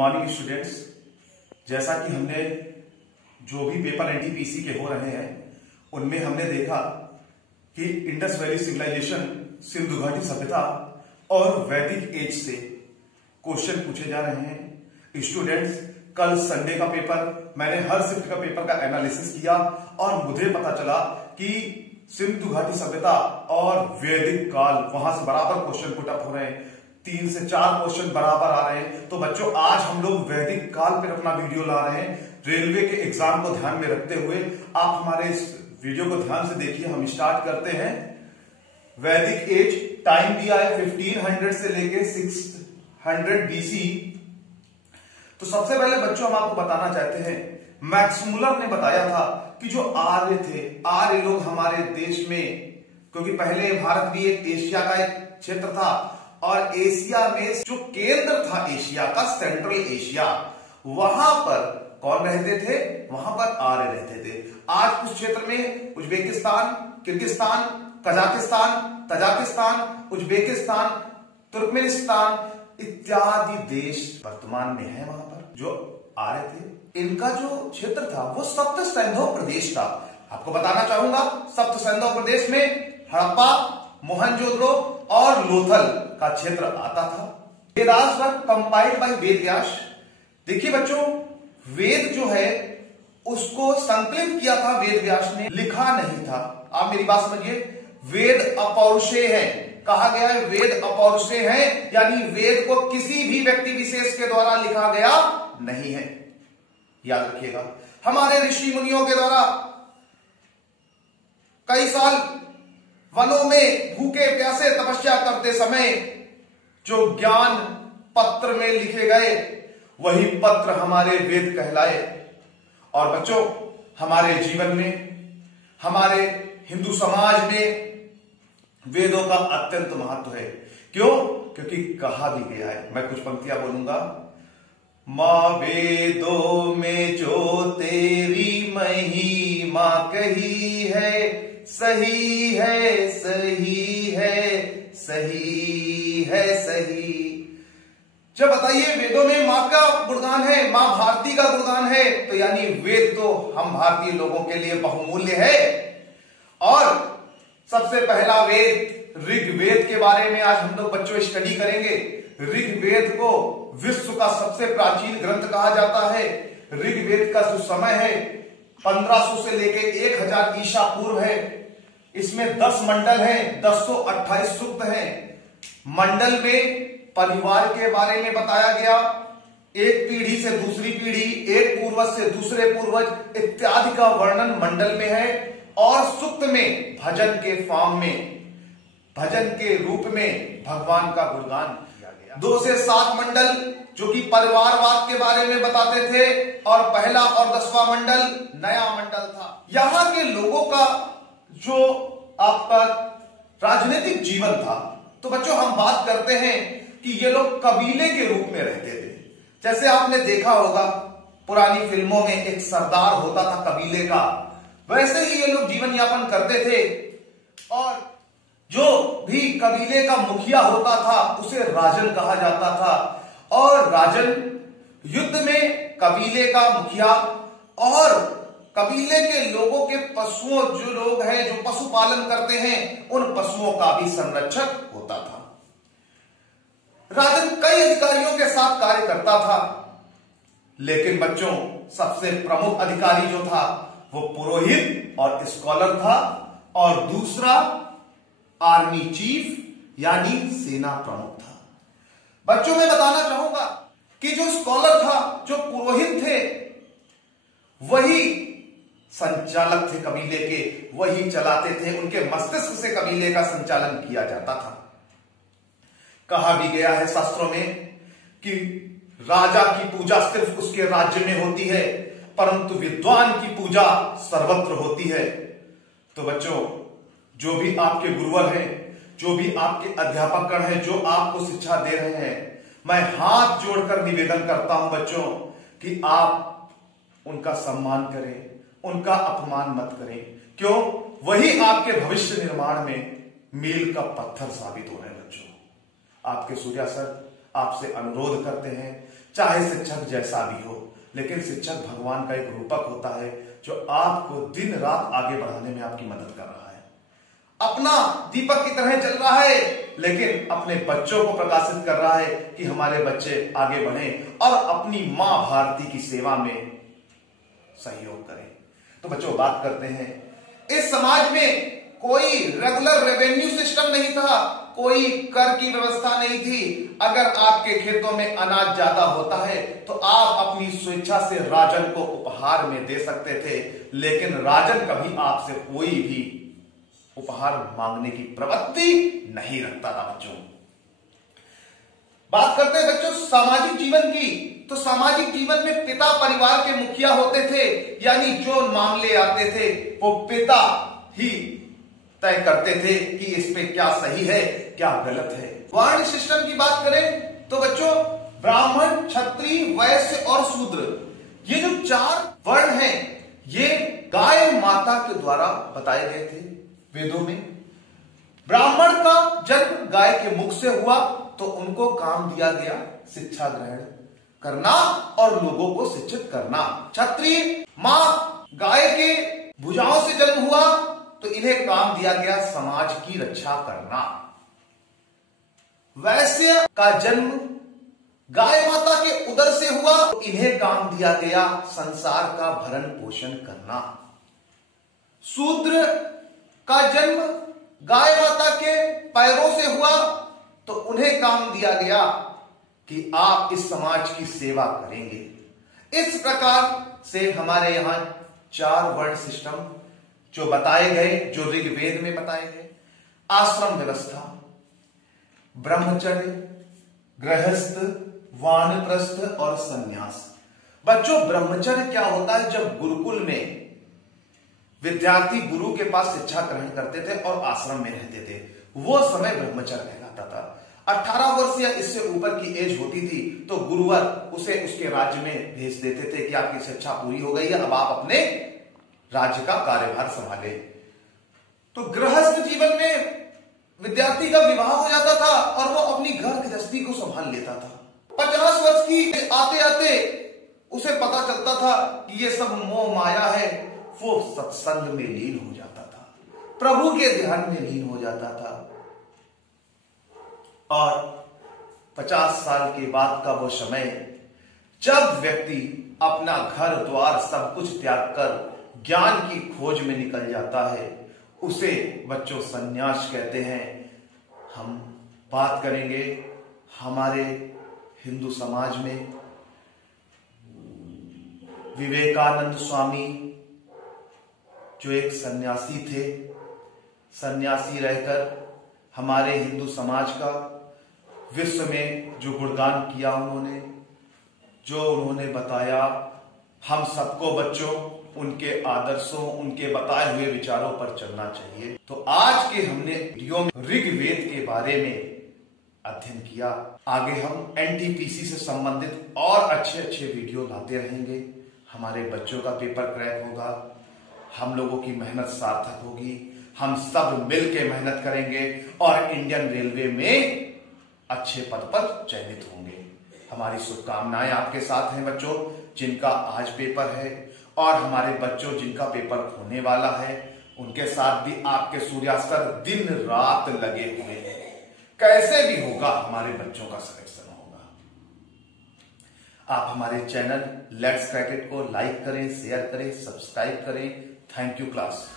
Morning students. जैसा कि हमने जो भी पेपर एनटीपीसी के हो रहे हैं उनमें हमने देखा कि इंडस वैली सिविलाइजेशन, सिंधु घाटी सभ्यता और वैदिक एज से क्वेश्चन पूछे जा रहे हैं। स्टूडेंट्स, कल संडे का पेपर मैंने हर शिफ्ट का पेपर का एनालिसिस किया और मुझे पता चला कि सिंधु घाटी सभ्यता और वैदिक काल वहां से बराबर क्वेश्चन पुट अप हो रहे हैं। 3 से 4 क्वेश्चन बराबर आ रहे हैं। तो बच्चों, आज हम लोग वैदिक काल पर अपना वीडियो ला रहे हैं। रेलवे के एग्जाम को ध्यान में रखते हुए आप हमारे इस वीडियो को ध्यान से देखिए। हम स्टार्ट करते हैं। वैदिक एज टाइम दिया है 1500 से लेके 600 बीसी। तो सबसे पहले बच्चों हम आपको बताना चाहते हैं, मैक्स मुलर ने बताया था कि जो आर्य थे, आर्य लोग हमारे देश में, क्योंकि पहले भारत भी एक एशिया का एक क्षेत्र था और एशिया में जो केंद्र था एशिया का, सेंट्रल एशिया, वहां पर कौन रहते थे? वहां पर आर्य रहते थे। आज उस क्षेत्र में Uzbekistan, Kyrgyzstan, Kazakhstan, Tajikistan, Uzbekistan, Turkmenistan इत्यादि देश वर्तमान में है। वहां पर जो आर्य थे, इनका जो क्षेत्र था वो सप्त सिंधु प्रदेश था। आपको बताना चाहूंगा, सप्त सिंधु प्रदेश में हड़प्पा, मोहनजोदड़ो और लोथल का क्षेत्र आता था। वेदास वर कंपाइल्ड बाय वेद व्यास। देखिए बच्चों, वेद जो है उसको संकलित किया था वेद व्यास ने, लिखा नहीं था। आप मेरी बात समझिए, वेद अपौरुषेय है, कहा गया है वेद अपौरुषेय है, यानी वेद को किसी भी व्यक्ति विशेष के द्वारा लिखा गया नहीं है। याद रखिएगा, हमारे ऋषि मुनियों के द्वारा कई साल वनों में भूखे प्यासे तपस्या करते समय जो ज्ञान पत्र में लिखे गए वही पत्र हमारे वेद कहलाए। और बच्चों, हमारे जीवन में, हमारे हिंदू समाज में वेदों का अत्यंत महत्व है। क्यों? क्योंकि कहा भी गया है, मैं कुछ पंक्तियां बोलूंगा। मां वेदों में जो तेरी महिमा कही है, सही है, सही है, सही है, सही। जब बताइए वेदों में मां का गुणगान है, मां भारती का गुणगान है, तो यानी वेद तो हम भारतीय लोगों के लिए बहुमूल्य है। और सबसे पहला वेद ऋग्वेद के बारे में आज हम लोग बच्चों स्टडी करेंगे। ऋग्वेद को विश्व का सबसे प्राचीन ग्रंथ कहा जाता है। ऋग्वेद का जो समय है 1500 से लेके 1000 ईसा पूर्व है। इसमें 10 मंडल हैं, 1028 सूक्त हैं। मंडल में परिवार के बारे में बताया गया, एक पीढ़ी से दूसरी पीढ़ी, एक पूर्वज से दूसरे पूर्वज इत्यादि का वर्णन मंडल में है। और सूक्त में भजन के फॉर्म में, भजन के रूप में भगवान का गुणगान किया गया। 2 से 7 मंडल जो कि परिवारवाद के बारे में बताते थे, और पहला और 10वां मंडल नया मंडल था। यहां के लोगों का जो आपका राजनीतिक जीवन था, तो बच्चों हम बात करते हैं कि ये लोग कबीले के रूप में रहते थे। जैसे आपने देखा होगा पुरानी फिल्मों में एक सरदार होता था कबीले का, वैसे ही ये लोग जीवन यापन करते थे। और जो भी कबीले का मुखिया होता था उसे राजन कहा जाता था। और राजन युद्ध में कबीले का मुखिया और कबीले के लोगों के पशुओं, जो लोग हैं जो पशुपालन करते हैं, उन पशुओं का भी संरक्षक होता था। राजन कई अधिकारियों के साथ कार्य करता था, लेकिन बच्चों सबसे प्रमुख अधिकारी जो था वो पुरोहित और स्कॉलर था, और दूसरा आर्मी चीफ यानी सेना प्रमुख था। बच्चों मैं बताना चाहूंगा कि जो स्कॉलर था, जो पुरोहित थे, वही संचालक थे कबीले के, वही चलाते थे। उनके मस्तिष्क से कबीले का संचालन किया जाता था। कहा भी गया है शास्त्रों में कि राजा की पूजा सिर्फ उसके राज्य में होती है, परंतु विद्वान की पूजा सर्वत्र होती है। तो बच्चों, जो भी आपके गुरुवर हैं, जो भी आपके अध्यापकगण हैं, जो आपको शिक्षा दे रहे हैं, मैं हाथ जोड़कर निवेदन करता हूं बच्चों कि आप उनका सम्मान करें, उनका अपमान मत करें। क्यों? वही आपके भविष्य निर्माण में मील का पत्थर साबित हो रहे हैं। बच्चों, आपके सूर्या सर आपसे अनुरोध करते हैं चाहे शिक्षक जैसा भी हो, लेकिन शिक्षक भगवान का एक रूपक होता है जो आपको दिन रात आगे बढ़ाने में आपकी मदद कर रहा है। अपना दीपक की तरह जल रहा है, लेकिन अपने बच्चों को प्रकाशित कर रहा है कि हमारे बच्चे आगे बढ़ें और अपनी मां भारती की सेवा में सहयोग करें। तो बच्चों, बात करते हैं, इस समाज में कोई रेगुलर रेवेन्यू सिस्टम नहीं था, कोई कर की व्यवस्था नहीं थी। अगर आपके खेतों में अनाज ज्यादा होता है तो आप अपनी स्वेच्छा से राजन को उपहार में दे सकते थे, लेकिन राजन कभी आपसे कोई भी उपहार मांगने की प्रवृत्ति नहीं रखता था। बच्चों, बात करते हैं बच्चों सामाजिक जीवन की। तो सामाजिक जीवन में पिता परिवार के मुखिया होते थे, यानी जो मामले आते थे वो पिता ही तय करते थे कि इस पे क्या सही है क्या गलत है। वर्ण सिस्टम की बात करें तो बच्चों, ब्राह्मण, क्षत्रिय, वैश्य और शूद्र, ये जो 4 वर्ण हैं, ये गाय माता के द्वारा बताए गए थे वेदों में। ब्राह्मण का जन्म गाय के मुख से हुआ तो उनको काम दिया गया शिक्षा ग्रहण करना और लोगों को शिक्षित करना। क्षत्रिय, मां गाय के भुजाओं से जन्म हुआ तो इन्हें काम दिया गया समाज की रक्षा करना। वैश्य का जन्म गाय माता के उदर से हुआ तो इन्हें काम दिया गया संसार का भरण पोषण करना। शूद्र का जन्म गाय माता के पैरों से हुआ तो उन्हें काम दिया गया कि आप इस समाज की सेवा करेंगे। इस प्रकार से हमारे यहां 4 वर्ण सिस्टम जो बताए गए, जो ऋग्वेद में बताए गए। आश्रम व्यवस्था, ब्रह्मचर्य, गृहस्थ, वानप्रस्थ और संन्यास। बच्चों, ब्रह्मचर्य क्या होता है? जब गुरुकुल में विद्यार्थी गुरु के पास शिक्षा ग्रहण करते थे और आश्रम में रहते थे, वो समय ब्रह्मचर्य कहलाता था। 18 वर्ष या इससे ऊपर की एज होती थी तो गुरुवर उसे उसके राज्य में भेज देते थे कि आपकी शिक्षा पूरी हो गई है, अब आप अपने राज्य का कार्यभार संभाले। तो गृहस्थ जीवन में विद्यार्थी का विवाह हो जाता था और वो अपनी घर गृहस्थी को संभाल लेता था। 50 वर्ष की आते आते उसे पता चलता था कि ये सब मोह माया है, वो सत्संग में लीन हो जाता था, प्रभु के ध्यान में लीन हो जाता था। और 50 साल के बाद का वो समय जब व्यक्ति अपना घर द्वार सब कुछ त्याग कर ज्ञान की खोज में निकल जाता है, उसे बच्चों संन्यास कहते हैं। हम बात करेंगे हमारे हिंदू समाज में विवेकानंद स्वामी जो एक सन्यासी थे, सन्यासी रहकर हमारे हिंदू समाज का विश्व में जो गुणगान किया उन्होंने, जो उन्होंने बताया, हम सबको बच्चों उनके आदर्शों, उनके बताए हुए विचारों पर चलना चाहिए। तो आज के हमने वीडियो में ऋग्वेद के बारे में अध्ययन किया। आगे हम एनटीपीसी से संबंधित और अच्छे वीडियो लाते रहेंगे। हमारे बच्चों का पेपर क्रैक होगा, हम लोगों की मेहनत सार्थक होगी, हम सब मिलकर मेहनत करेंगे और इंडियन रेलवे में अच्छे पद पर चयनित होंगे। हमारी शुभकामनाएं आपके साथ हैं बच्चों, जिनका आज पेपर है, और हमारे बच्चों जिनका पेपर होने वाला है, उनके साथ भी आपके सूर्यास्तर दिन रात लगे हुए हैं। कैसे भी होगा हमारे बच्चों का सिलेक्शन होगा। आप हमारे चैनल लेट्स क्रैक इट को लाइक करें, शेयर करें, सब्सक्राइब करें। Thank you class.